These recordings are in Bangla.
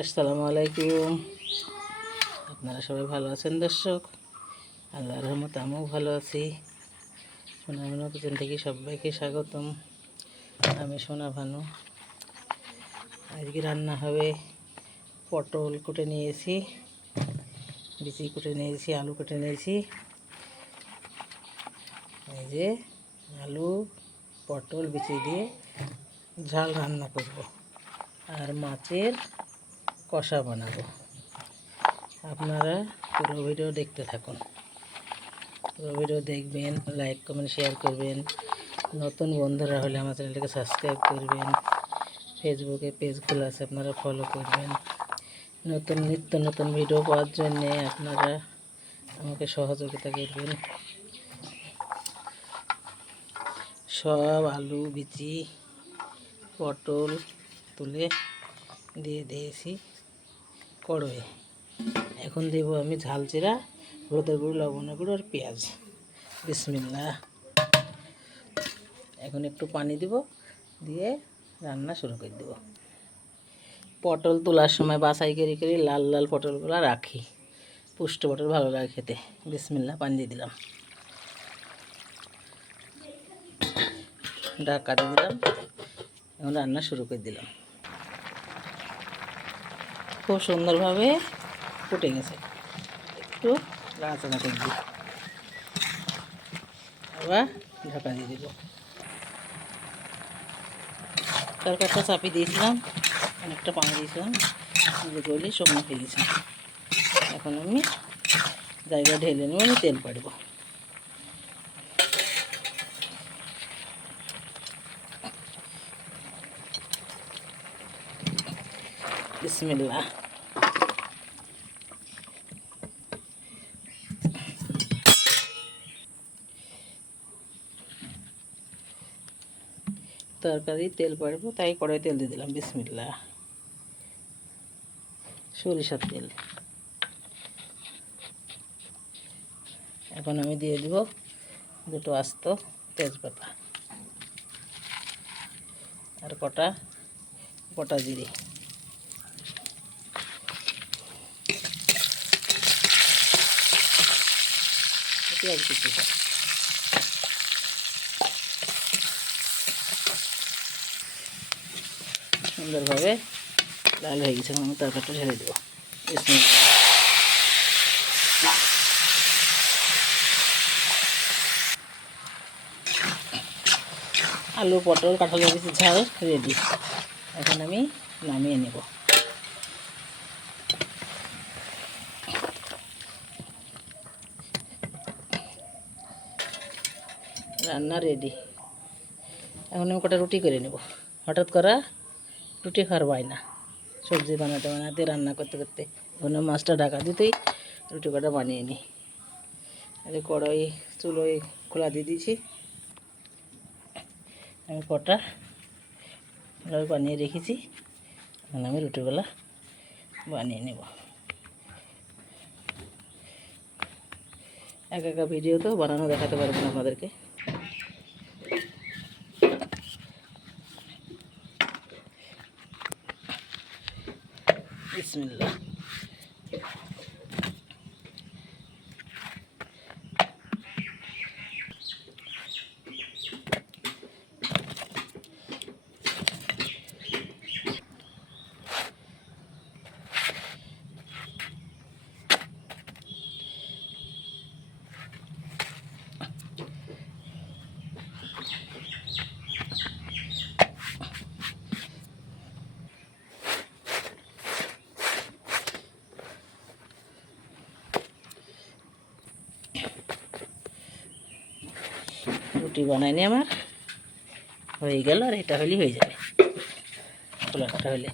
আসসালামু আলাইকুম। আপনারা সবাই ভালো আছেন দর্শক? আল্লাহর রহমত আমিও ভালো আছি। সোনা ভানু কিচেন থেকে সবাইকে স্বাগতম। আমি সোনা ভানু। আজকে রান্না হবে পটল কুটে নিয়েছি, বিচি কুটে নিয়েছি, আলু কুটে নিয়েছি। এই যে আলু, পটল, বিচি দিয়ে ঝাল রান্না করব। আর মাছের কষা বানাবো। আপনারা পুরো ভিডিও দেখতে থাকুন। পুরো ভিডিও দেখবেন লাইক কমেন্ট শেয়ার করবেন। নতুন বন্ধুরা হলে আমার চ্যানেলটাকে সাবস্ক্রাইব করবেন। ফেসবুকে পেজ খোলা আছে, আপনারা ফলো করবেন। নতুন, নিত্য নতুন ভিডিও পাওয়ার জন্যে আপনারা আমাকে সহযোগিতা করবেন। সব আলু, বিচি, পটল তুলে দিয়ে দিয়েছি। কড়য়ে এখন দেবো আমি ঝাল জিরা, হলুদের গুঁড়ো, লবণের গুঁড়ো আর পেঁয়াজ। বিসমিল্লা এখন একটু পানি দিব, দিয়ে রান্না শুরু করে দেব। পটল তোলার সময় বাছাই করে করে লাল লাল পটলগুলো রাখি। পুষ্ট পটল ভালো লাগে খেতে। বিসমিল্লা পানি দিয়ে দিলাম। ঢাকা দিয়ে দিলাম। এখন রান্না শুরু করে দিলাম। খুব সুন্দরভাবে ফুটে গেছে। একটু নাড়াচাড়া করে দিই আবার ঢাকা দিয়ে দেবো। তরকারিটা চাপিয়ে দিয়েছিলাম, অনেকটা পানি দিয়েছিলাম গলি শুকনো হয়ে এখন আমি জায়গা ঢেলে নেব তেল পাড়বো। বিসমিল্লা তরকারি তেল পাড়বো, তাই কড়াই তেল দিয়ে দিলাম বিসমিল্লা সরিষার তেল। এখন আমি দিয়ে দিব দুটো আস্ত তেজপাতা আর কটা গোটা জিরে। পেঁয়াজ কুচি সুন্দরভাবে লাল হয়ে গেছে আমি তরকারিটা ঢেলে দেবো। আলু, পটল কাঁঠালের বেশি ঝাল রেডি এখন আমি নামিয়ে নেব। রান্না রেডি এখন আমি কটা রুটি করে নেব। হঠাৎ করা রুটি খাওয়ার না। সবজি বানাতে বানাতে, রান্না করতে করতে। ওখানে মাছটা ঢাকা দিতেই রুটি কটা বানিয়ে নিই। আর কড়াই, চুলোয় খোলা দিয়ে দিয়েছি। আমি কটা বানিয়ে রেখেছি। এখন আমি রুটিগুলা বানিয়ে নেব। একা একা ভিডিও তো বানানো দেখাতে পারব না আপনাদেরকে। বিসমিল্লাহ রুটি বানাই বানাইনি আমার। হয়ে গেল আর এটা হলেই হয়ে যাবে। পোলাটা হলে।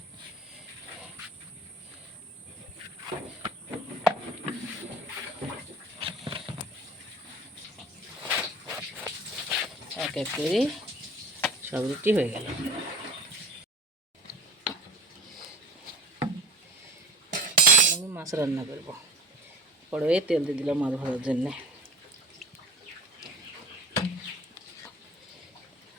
এক এক করে সব রুটি হয়ে গেল। আমি মাছ রান্না করব। কড়াইয়ে তেল দিয়ে দিলাম মাছ ভাজার জন্যে।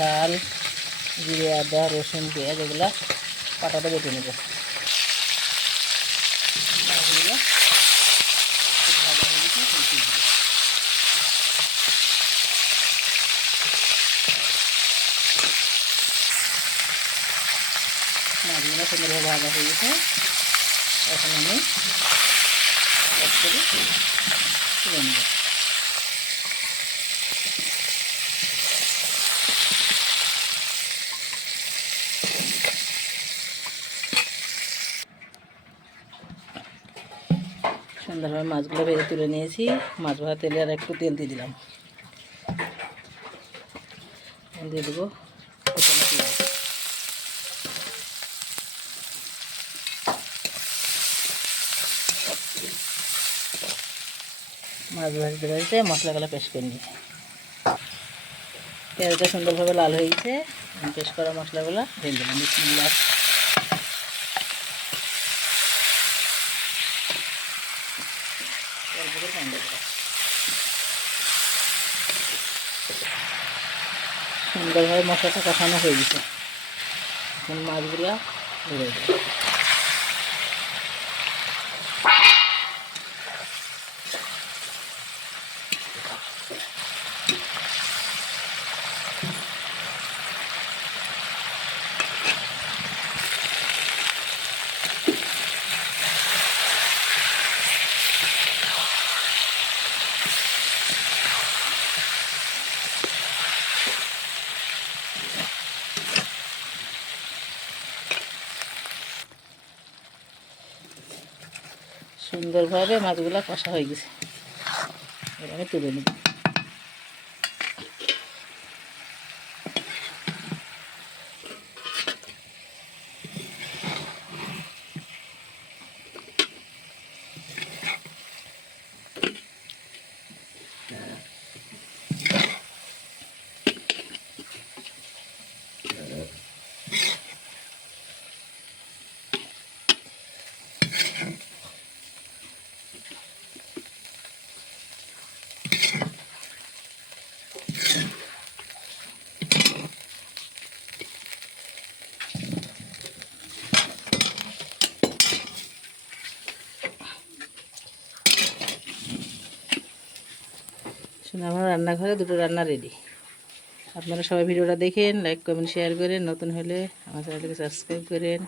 ঝাল, জিরে, আদা, রসুন, পেঁয়াজ, এগুলো পাটাটা বেটে নেব। মাছগুলো সুন্দরভাবে ভাজা হয়ে গেছে। এখন আমি তুলে নেব। সুন্দরভাবে মাছগুলো ভেজে তুলে নিয়েছি। মাছ ভাজা তেলে আর একটু তেল দিয়ে দিলাম। দিয়ে দেবো মাছ ভাজতে ভাজতে মশলাগুলো পেস্ট করে নিই। পেঁয়াজটা সুন্দরভাবে লাল হয়েছে পেস্ট করা মশলাগুলো ঢেলে দিলাম দেবো। সুন্দরভাবে মশলাটা কষানো হয়ে গেছে এখন মাছগুলা ধরে দেবো সুন্দরভাবে মাছগুলো কষা হয়ে গেছে। এবার আমি তুলে নিব। আমার রান্নাঘরে দুটো রান্না রেডি আপনারা সবাই ভিডিওটা দেখেন লাইক কমেন্ট শেয়ার করেন। নতুন হলে আমার চ্যানেলকে সাবস্ক্রাইব করেন।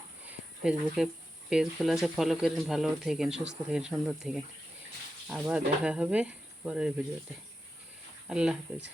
ফেসবুকে পেজ খোলা আছে ফলো করেন। ভালো থাকেন, সুস্থ থাকেন, সুন্দর থাকেন। আবার দেখা হবে পরের ভিডিওতে। আল্লাহ হাফেজ।